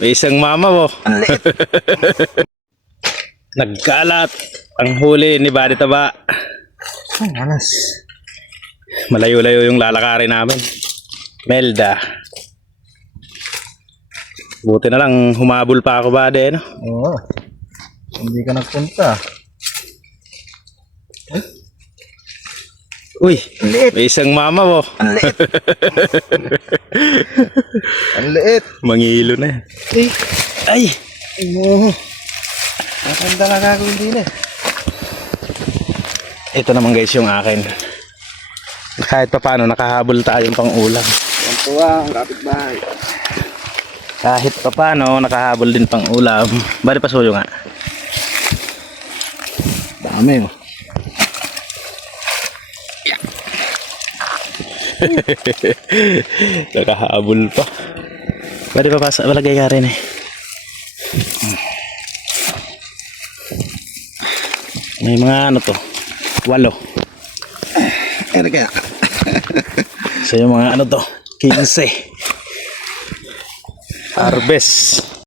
May isang mama mo. Nagkalat ang huli ni Buddy Taba. Ang alas. Malayo-layo yung lalakarin namin. Melda. Buti na lang humabol pa ako, Buddy, no? Oo. Hindi ka nagpunta. Uy, Liit. may isang mama mo. Ang liit. Ang liit. Mangilo na yan. Ay! Oo. Ang talaga gagawin din eh. Ito naman guys yung akin. Kahit pa paano nakahabol tayong pang ulam. Ang tuwa, ang kapitbahay. Kahit pa paano nakahabol din pang ulam. Bali pasuyo nga. Dami oh. Nakahabol pa. Bali papasa, malagay ka rin eh. May mga ano to, 8. Ano kaya? So yung mga ano to, 15. Harvest.